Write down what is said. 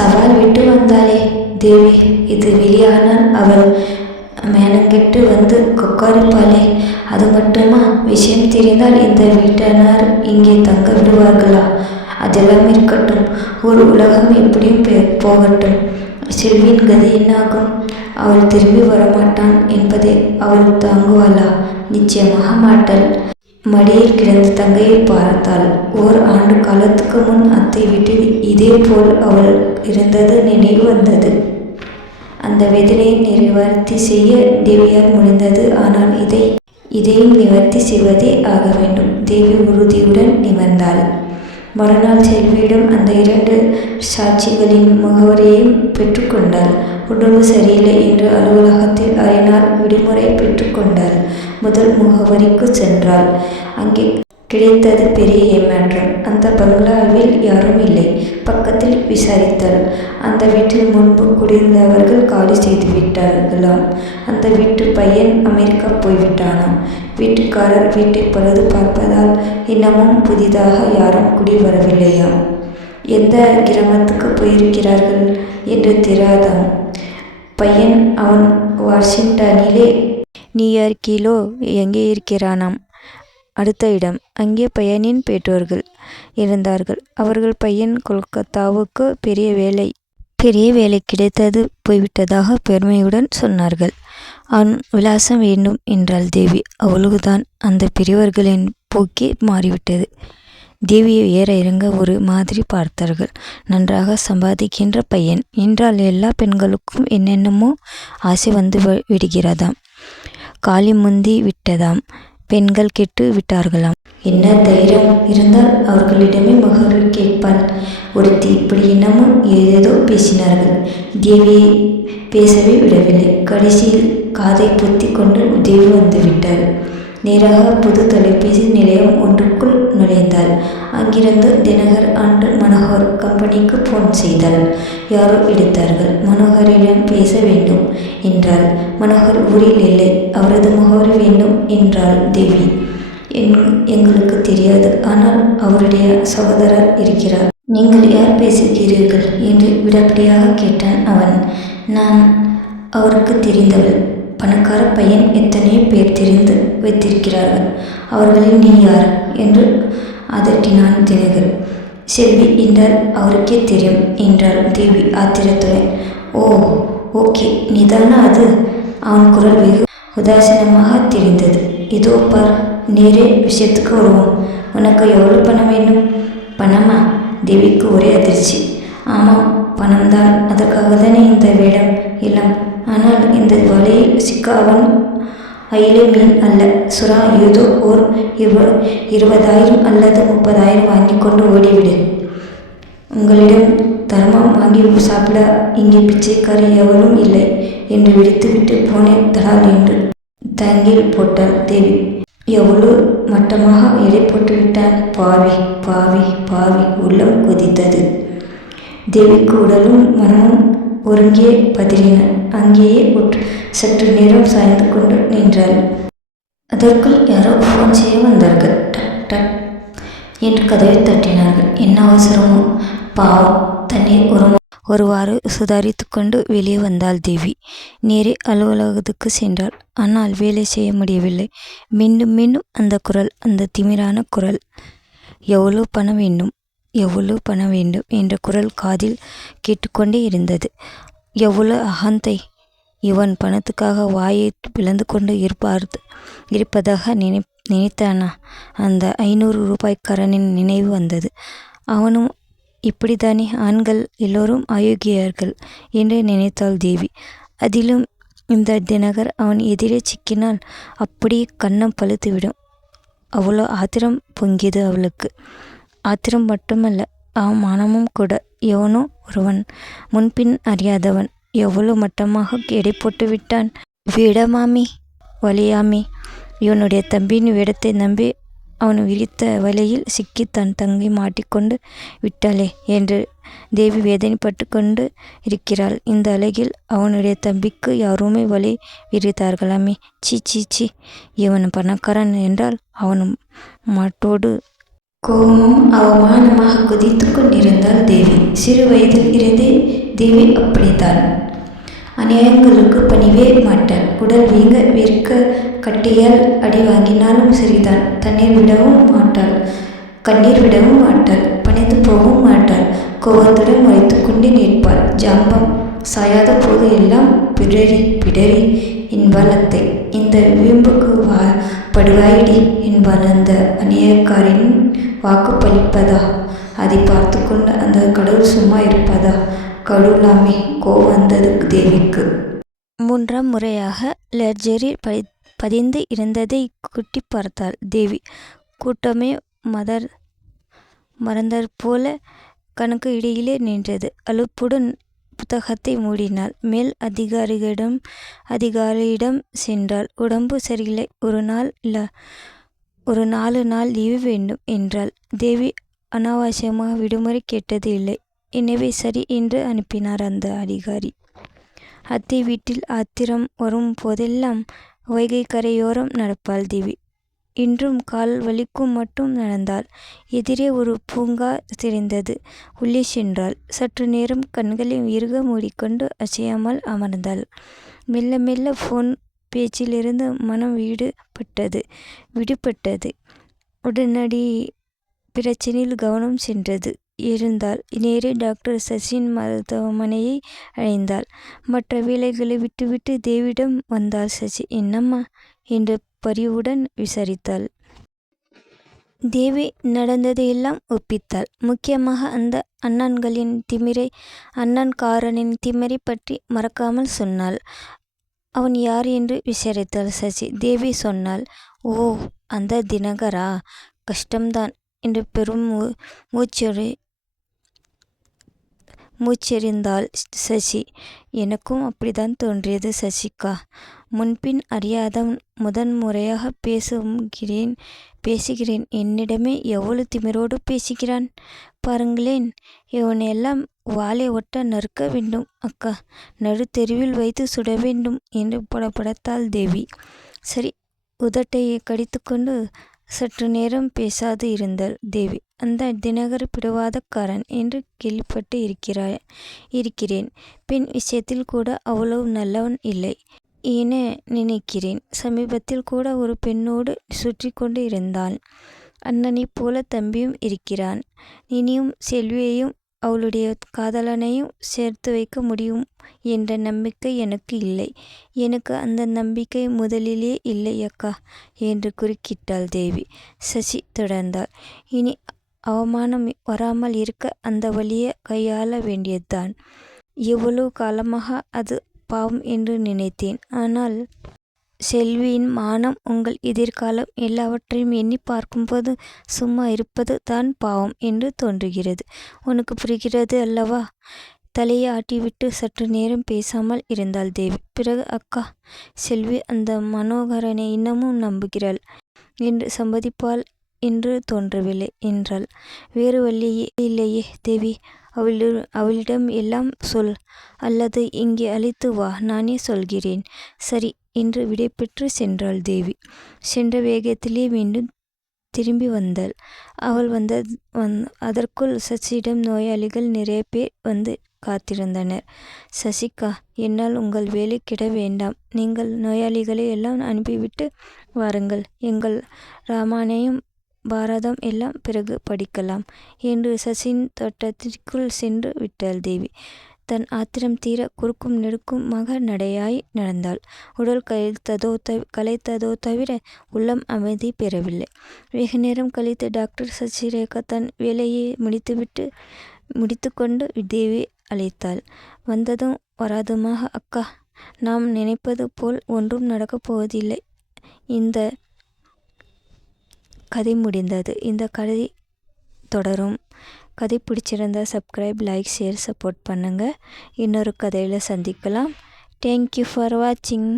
சவால் விட்டு வந்தாளே தேவி, இது வெளியானால் அவள் மேனங்கெட்டு வந்து கொக்காரிப்பாளே. அது மட்டுமா, விஷயம் தெரிந்தால் இந்த வீட்டானார் இங்கே தங்க விடுவார்களா? அதெல்லாம் இருக்கட்டும், ஒரு உலகம் எப்படியும் போகட்டும். செல்வியின் கதி என்னாகும்? அவள் திரும்பி வரமாட்டான் என்பதை அவள் தாங்குவாளா? நிச்சயமாக மாட்டாள். மடியில் கிடந்த தங்கையை பார்த்தாள். ஆண்டு காலத்துக்கு முன் அத்தை வீட்டில் இதே போல் அவள் இருந்தது நினைவு வந்தது. அந்த வேதனையை நிவர்த்தி செய்ய தேவியால் முடிந்தது. ஆனால் இதையும் நிவர்த்தி செய்வதே ஆக வேண்டும். தேவி உறுதியுடன் நிமிர்ந்தாள். மறுநாள் செல்வியிடம் அந்த 2 சாட்சிகளின் முகவரியையும் பெற்றுக்கொண்டாள். உடம்பு சரியில்லை என்று அலுவலகத்தில் அறிநாள் விடுமுறை பெற்றுக்கொண்டாள். முதல் முகவரிக்கு சென்றாள். அங்கே கிடைத்தது பெரிய ஏமாற்றம். அந்த பங்களாவில் யாரும் இல்லை. பக்கத்தில் விசாரித்தாள். அந்த வீட்டில் முன்பு குடியிருந்தவர்கள் காலி செய்து விட்டார்களாம். அந்த வீட்டு பையன் அமெரிக்கா போய்விட்டானாம். வீட்டுக்காரர் வீட்டை பழுது பார்ப்பதால் இன்னமும் புதிதாக யாரும் குடி வரவில்லையாம். எந்த கிராமத்துக்கு போயிருக்கிறார்கள் என்று தெரியாதாம். பையன் அவன் வாஷிங்டனிலே நியூயார்க்கிலோ எங்கே இருக்கிறானாம். அடுத்த இடம். அங்கே பையனின் பெற்றோர்கள் இருந்தார்கள். அவர்கள் பையன் கொல்கத்தாவுக்கு பெரிய வேலை கிடைத்தது போய்விட்டதாக பெருமையுடன் சொன்னார்கள். அவன் விலாசம் வேண்டும் என்றாள் தேவி. அவ்வளவுதான். அந்த பெரியவர்களின் போக்கே மாறிவிட்டது. தேவியை ஏற இறங்க ஒரு மாதிரி பார்த்தார்கள். நன்றாக சம்பாதிக்கின்ற பையன் என்றால் எல்லா பெண்களுக்கும் என்னென்னமோ ஆசை வந்து விடுகிறதாம். காலி முந்தி விட்டதாம். பெண்கள் கெட்டு விட்டார்களாம். என்ன தைரியம் இருந்தால் அவர்களிடமே மகர்கள் கேட்பாள். ஒருத்தி இப்படி இன்னமும் ஏதேதோ பேசினார்கள். தேவியை பேசவே விடவில்லை. கடைசியில் காதை பொத்தி கொண்டு தேவி வந்துவிட்டாள். நேராக புது தொலைபேசி நிலையம் ஒன்றுக்குள் நுழைந்தாள். அங்கிருந்து தினகர் அண்ட் மனோகர் கம்பெனிக்கு போன் செய்தாள். யாரோ எடுத்தார்கள். மனோகரிடம் பேச வேண்டும் என்றாள். மனோகர் ஊரில் இல்லை. அவரது முகவரி வேண்டும் என்றாள் தேவி. எங்களுக்கு தெரியாது. ஆனால் அவருடைய சகோதரர் இருக்கிறார். நீங்கள் யார் பேசுகிறீர்கள் என்று விடாப்பிடியாக கேட்டான் அவன். நான் அவருக்கு தெரிந்தவள். பணக்கார பையன் எத்தனையோ பேர் தெரிந்து வைத்திருக்கிறார்கள். அவர்களில் நீ யார் என்று அதட்டினான் தினகர். செல்வி என்றால் அவருக்கே தெரியும் என்றாள் தேவி ஆத்திரத்துடன். ஓ, ஓகே, நீதானா அது? அவன் குரல் வெகு உதாசீனமாக தெரிந்தது. இதோ பார், நேரே விஷயத்துக்கு வருவோம். உனக்கு எவ்வளவு பணம் வேண்டும்? பணமா? தேவிக்கு ஒரே அதிர்ச்சி. ஆமாம், பணம்தான். அதற்காக தானே இந்த வேடம் எல்லாம். ஆனால் இந்த வலையில் சிக்க அவன் அயிலை மீன் அல்ல, சுறா. ஏதோ ஓர் 20,000 அல்லது 30,000 வாங்கி கொண்டு ஓடிவிடு. உங்களிடம் தர்மம் வாங்கி சாப்பிட இங்கே பிச்சைக்காரி எவரும் இல்லை என்று விடுத்துவிட்டு போனேன் தடால் என்று தங்கில் போட்டாள் தேவி. எவ்வளவு மட்டமாக எடை போட்டு விட்டான். பாவி பாவி பாவி. உள்ளம் கொதித்தது. தேவிக்கு உடலும் மனமும் ஒருங்கே பதறின. அங்கேயே சற்று நேரம் சாய்ந்து கொண்டு நின்றாள். அதற்குள் யாரோ ஃபோன் செய்ய வந்தார்கள். டக் டக் என்று கதவை தட்டினார்கள். என்ன அவசரமோ? பாவம், தண்ணீர் ஒருவாறு சுதாரித்து கொண்டு வெளியே வந்தாள் தேவி. நேரே அலுவலகத்துக்கு சென்றாள். ஆனால் வேலை செய்ய முடியவில்லை. மீண்டும் மீண்டும் அந்த குரல், அந்த திமிரான குரல். எவ்வளவு பணம் வேண்டும், எவ்வளவு பணம் வேண்டும் என்ற குரல் காதில் கேட்டுக்கொண்டே இருந்தது. எவ்வளவு அகந்தை! இவன் பணத்துக்காக வாயை பிளந்து கொண்டு இருப்பதாக நினைத்தானா? அந்த 500 ரூபாய்க்காரனின் நினைவு வந்தது. அவனும் இப்படித்தானே? ஆண்கள் எல்லோரும் அயோக்கியர்கள் என்று நினைத்தாள் தேவி. அதிலும் இந்த தினகர் அவன் எதிரே சிக்கினால் அப்படியே கன்னம் பழுத்துவிடும். அவ்வளோ ஆத்திரம் பொங்கியது அவளுக்கு. ஆத்திரம் மட்டுமல்ல, அவமானமும் கூட. எவனோ ஒருவன், முன்பின் அறியாதவன், எவ்வளவு மட்டமாக எடை போட்டு விட்டான். விடமாமி வலியாமி. இவனுடைய தம்பியின் வேடத்தை நம்பி அவன் விரித்த வலையில் சிக்கி தன் தங்கை மாட்டிக்கொண்டு விட்டாளே என்று தேவி வேதனைப்பட்டு கொண்டு இருக்கிறாள். இந்த அழகில் அவனுடைய தம்பிக்கு யாருமே வலை விரித்தார்களாமே. சீ சீ சீ. இவன் பணக்காரன் என்றால் அவன் மாட்டோடு கோபமும் அவமானமாக குதித்து கொண்டிருந்தாள் தேவி. சிறு வயதில் இருந்தே தேவி அப்படித்தான். அநியாயங்களுக்கு பணிவே மாட்டாள். உடல் வீங்க விற்க கட்டியால் அடி வாங்கினாலும் சரிதான். கண்ணீர் விடவும் மாட்டாள். பணிந்து போகவும் மாட்டாள். கோபத்துடன் முறைத்துக்கொண்டே நிற்பாள். ஜாம்பம் சாயாத போது எல்லாம் பிடரி என்பாள் அத்தை. இந்த வீம்புக்கு படுவாயிடி என்பாள் அந்த அநியாயக்காரின் வாக்கு பலிப்பதா? அதை பார்த்து கொண்டு அந்த கடவுள் சும்மா இருப்பதா? கடவுளாமே! கோபம் வந்தது தேவிக்கு. 3ஆம் முறையாக லெட்ஜரில் பதிந்து இருந்ததை குட்டி பார்த்தாள் தேவி. கூட்டமே மறந்தற்போல கணக்கு இடையிலே நின்றது. அலுப்புடன் புத்தகத்தை மூடினாள். மேல் அதிகாரியிடம் சென்றாள். உடம்பு சரியில்லை, ஒரு 4 நாள் லீவு வேண்டும் என்றாள். தேவி அனாவசியமாக விடுமுறை கேட்டது இல்லை. எனவே சரி என்று அனுப்பினார் அந்த அதிகாரி. அத்தை வீட்டில் ஆத்திரம் வரும் போதெல்லாம் வைகை கரையோரம் நடப்பாள் தேவி. இன்றும் கால் வலிக்கும் மட்டும் நடந்தாள். எதிரே ஒரு பூங்கா தெரிந்தது. உள்ளே சென்றாள். சற்று நேரம் கண்களை இறுக மூடிக்கொண்டு அசையாமல் அமர்ந்தாள். மெல்ல மெல்ல ஃபோன் பேச்சிலிருந்து மனம் விடுபட்டது. உடனடி பிரச்சனையில் கவனம் சென்றது. எழுந்தாள். நேரே டாக்டர் சச்சின் மருத்துவமனையை அடைந்தாள். மற்ற வேலைகளை விட்டுவிட்டு தேவியிடம் வந்தாள். சச்சி, என்னம்மா என்று பரிவுடன் விசாரித்தாள். தேவி நடந்ததையெல்லாம் ஒப்பித்தாள். முக்கியமாக அந்த அண்ணன்காரனின் திமிரை பற்றி மறக்காமல் சொன்னாள். அவன் யார் என்று விசாரித்தாள் சச்சி. தேவி சொன்னாள். ஓ, அந்த தினகரா? கஷ்டம்தான் என்று பெரும் மூச்செறிந்தாள் சசி. எனக்கும் அப்படித்தான் தோன்றியது சசிகா. முன்பின் அறியாதவன் முதன்முறையாக பேசுகிறேன். என்னிடமே எவ்வளவு திமிரோடு பேசுகிறான் பாருங்களேன். இவனையெல்லாம் வாளை ஒட்ட நறுக்க வேண்டும் அக்கா. நடு தெருவில் வைத்து சுட வேண்டும் என்று படபடத்தாள் தேவி. சரி, உதட்டை கடித்துக்கொண்டு சற்று நேரம் பேசாது இருந்தாள் தேவி. அந்த தினகர் பிடிவாதக்காரன் என்று கேள்விப்பட்டு இருக்கிறேன். பெண் விஷயத்தில் கூட அவ்வளவு நல்லவன் இல்லை என நினைக்கிறேன். சமீபத்தில் கூட ஒரு பெண்ணோடு சுற்றி கொண்டு இருந்தான். அண்ணனைப் போல தம்பியும் இருக்கிறான். இனியும் செல்வியையும் அவளுடைய காதலனையும் சேர்த்து வைக்க முடியும் என்ற நம்பிக்கை எனக்கு இல்லை. எனக்கு அந்த நம்பிக்கை முதலிலே இல்லை அக்கா என்று குறுக்கிட்டாள் தேவி. சசி தொடர்ந்தாள். இனி அவமானம் வராமல் இருக்க அந்த வழியை கையாள வேண்டியதுதான். எவ்வளவு காலமாக அது பாவம் என்று நினைத்தேன். ஆனால் செல்வியின் மானம், உங்கள் எதிர்காலம் எல்லாவற்றையும் எண்ணி பார்க்கும்போது சும்மா இருப்பது தான் பாவம் என்று தோன்றுகிறது. உனக்கு புரிகிறது அல்லவா? தலையை ஆட்டிவிட்டு சற்று நேரம் பேசாமல் இருந்தாள் தேவி. பிறகு, அக்கா, செல்வி அந்த மனோகரனை இன்னமும் நம்புகிறாள் என்று சம்மதிப்பாள் என்று தோன்றவில்லை என்றாள். வேறு வழியே இல்லையே தேவி. அவளிடம் எல்லாம் சொல், அல்லது இங்கே அழைத்து வா, நானே சொல்கிறேன். சரி என்று விடைபெற்று சென்றாள் தேவி. சென்ற வேகத்திலே மீண்டும் திரும்பி வந்தாள். அவள் அதற்குள் சசியிடம் நோயாளிகள் நிறைய பேர் வந்து காத்திருந்தனர். சசிகா, என்னால் உங்கள் வேலை கிட வேண்டாம். நீங்கள் நோயாளிகளை எல்லாம் அனுப்பிவிட்டு வாருங்கள். எங்கள் ராமாயணம் பாரதம் எல்லாம் பிறகு படிக்கலாம் என்று சசின் தோட்டத்திற்குள் சென்று விட்டாள் தேவி. தன் ஆத்திரம் தீர குறுக்கும் நெடுக்குமாக நடையாய் நடந்தாள். உடல் கலைத்ததோ தவிர உள்ளம் அமைதி பெறவில்லை. வெகு நேரம் கழித்து டாக்டர் சசிரேகா தன் வேலையை முடித்துக்கொண்டு தேவி அழைத்தாள். வந்ததும் வராதுமாக, அக்கா, நாம் நினைப்பது போல் ஒன்றும் நடக்கப் போவதில்லை. இந்த கதை முடிந்தது. இந்த கதை தொடரும். கதை பிடிச்சிருந்தா சப்ஸ்கிரைப், லைக், ஷேர், சப்போர்ட் பண்ணுங்கள். இன்னொரு கதையில் சந்திக்கலாம். தேங்க்யூ ஃபார் வாட்சிங்.